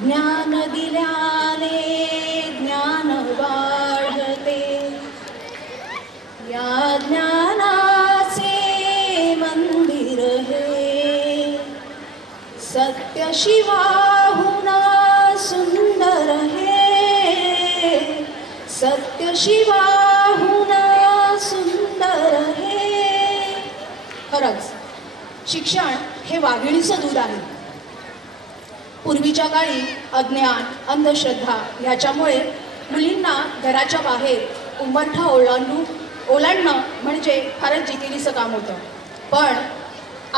ज्ञान दिल्याने ज्ञान वाढते, या ज्ञानाचे मंदिर हे सत्य शिवाहुन सुंदर हे, सत्य शिवाहुन सुंदर हे. खरंच शिक्षण हे वाघिणीचं दूध आहे. पूर्वीच्या काळी अज्ञान, अंधश्रद्धा ह्याच्यामुळे मुलींना घराच्या बाहेर उंबरठा ओलांडणं म्हणजे फारच जिकिरीचं काम होतं. पण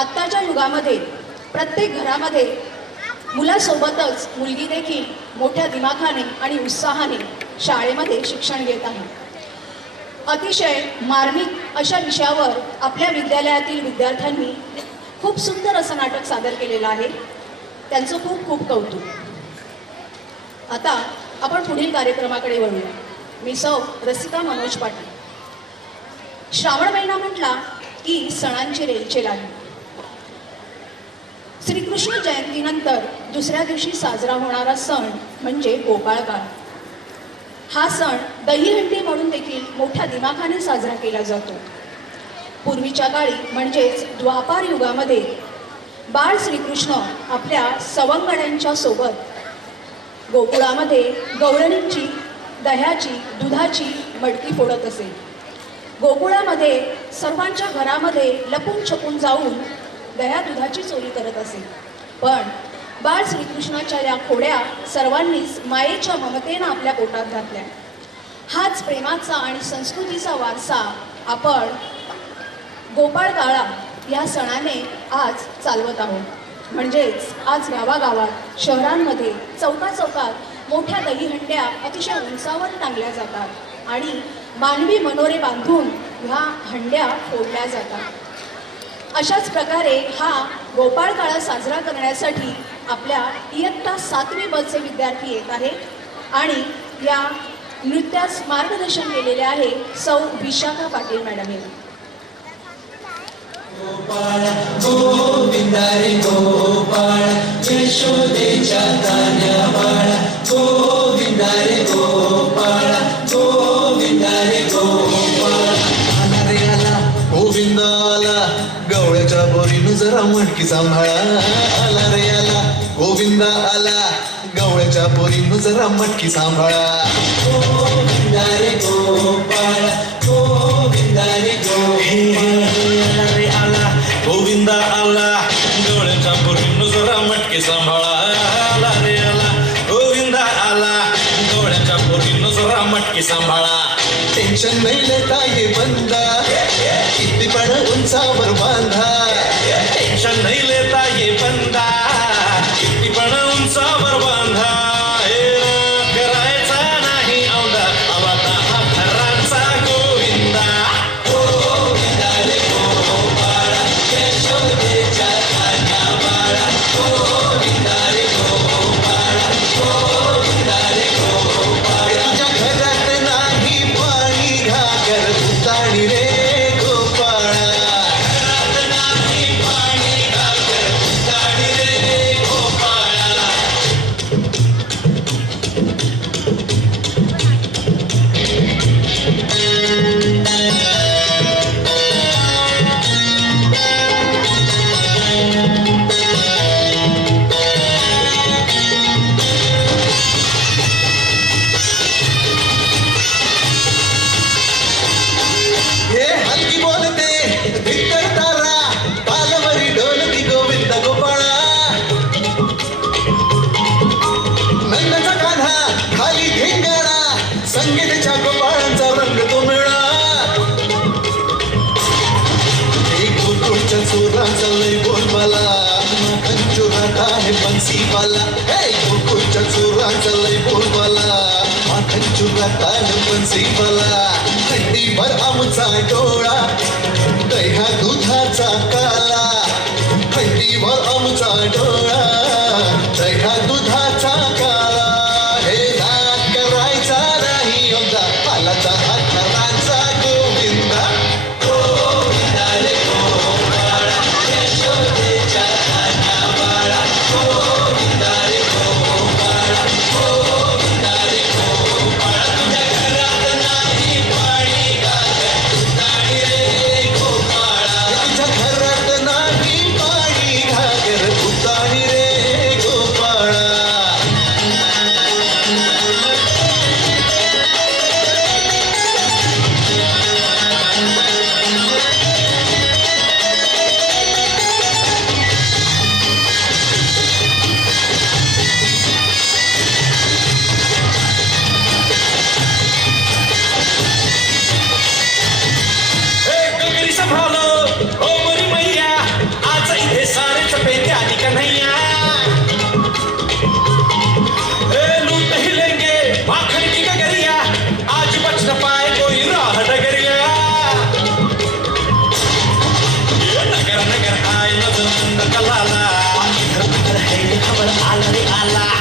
आत्ताच्या युगामध्ये प्रत्येक घरामध्ये मुलासोबतच मुलगी देखील मोठ्या दिमाखाने आणि उत्साहाने शाळेमध्ये शिक्षण घेत आहे. अतिशय मार्मिक अशा विषयावर आपल्या विद्यालयातील विद्यार्थ्यांनी खूप सुंदर असं नाटक सादर केलेलं आहे. त्यांचं खूप खूप कौतुक. आता आपण पुढील कार्यक्रमाकडे वळूया. मी सौ रसिका मनोज पाटील. श्रावण महिना म्हटला की सणांची रेलचेल आहे. श्रीकृष्ण जयंतीनंतर दुसऱ्या दिवशी साजरा होणारा सण म्हणजे गोपाळकाळ. हा सण दहीहंडी म्हणून देखील मोठ्या दिमाखाने साजरा केला जातो. पूर्वीच्या काळी म्हणजेच द्वापार युगामध्ये बाळ श्रीकृष्ण आपल्या सवंगड्यांच्या सोबत गोकुळामध्ये गवळणीची, दह्याची, दुधाची मडकी फोडत असे. गोकुळामध्ये सर्वांच्या घरामध्ये लपून छपून जाऊन दह्या दुधाची चोरी करत असे. पण बाळ श्रीकृष्णाच्या या खोड्या सर्वांनीच मायेच्या ममतेनं आपल्या पोटात घातल्या. हाच प्रेमाचा आणि संस्कृतीचा वारसा आपण गोपाळकाळा या सणाने आज चालवत आहोत. म्हणजेच आज गावागावात, शहरांमध्ये, चौकाचौकात मोठ्या दहीहंड्या अतिशय उंचावर टांगल्या जातात आणि मानवी मनोरे बांधून ह्या हंड्या फोडल्या जातात. अशाच प्रकारे हा गोपाळकाळा साजरा करण्यासाठी आपल्या इयत्ता 7वी बचे विद्यार्थी येत आहेत आणि या नृत्यास मार्गदर्शन केलेले आहे सौ विशाखा पाटील मॅडम. गोपाळ गोविंदा रे गोपाळ, यशोदेच्या तान्या बाळा. गोविंदा रे गोपाळ, गोविंदा रे गोपाळ. आला रे आला गोविंदा आला, गवळ्याच्या बोरीनं जरा मटकी सांभाळा. आला रे आला गोविंदा आला, गवळ्याच्या बोरीनं जरा मटकी सांभाळा. गोविंदा रे गोपाळ, गोविंदा रे गोपाळ. गोविंदा आला, डोळ्याच्या पोरींनो जरा मटके सांभाळा. आला रे आला गोविंदा आला, डोळ्याच्या पोरींनो जरा मटके सांभाळा. टेन्शन नाही लेता ये बंदा, किती पण उंचावर बांधा. टेन्शन नाही लेता ये बंदा, किती पण उंचावर बांधा. करायचा नाही औंधा, आवाता हा घरांचा गोविंदा. गोविंदा रे गोपाळ, यशोदेच्या तान्या बाळा. गोविंदा रे गोपाळ, गोविंदा रे गोपाळ. तुझ्या घरात नाही पाणी घागर उताणी रे गोपाळा. घरात नाही पाणी घागर उताणी रे गोपाळा. हे हलकी बोलते भिक्कर तारा, पालवरी ढोलकी गोविंद गोपाळा. नंदचा कान्हा खाली धिंगाणा, संगीतच्या गोपाळांचा रंग तो मिळा. एक गोकुळच्या चोराचा लय बोलबाला, कंचुरात आहे बन्सीवाला. हे गोकुळच्या चोराचा लय बोलबाला, कंचुरात आहे बन्सीवाला. हंडीभर आमचा डोळा, दह्या दुधाचा काला. हंडीभर आमचा डोळा, दह्या दुधाचा काला. हे नाद करायचा नाही आमचा, पालाचा हात घरांचा गोविंदा. गोविंदा रे गोपाळ, यशोदेच्या तान्या बाळा. गोविंदा रे गोपाळ, आला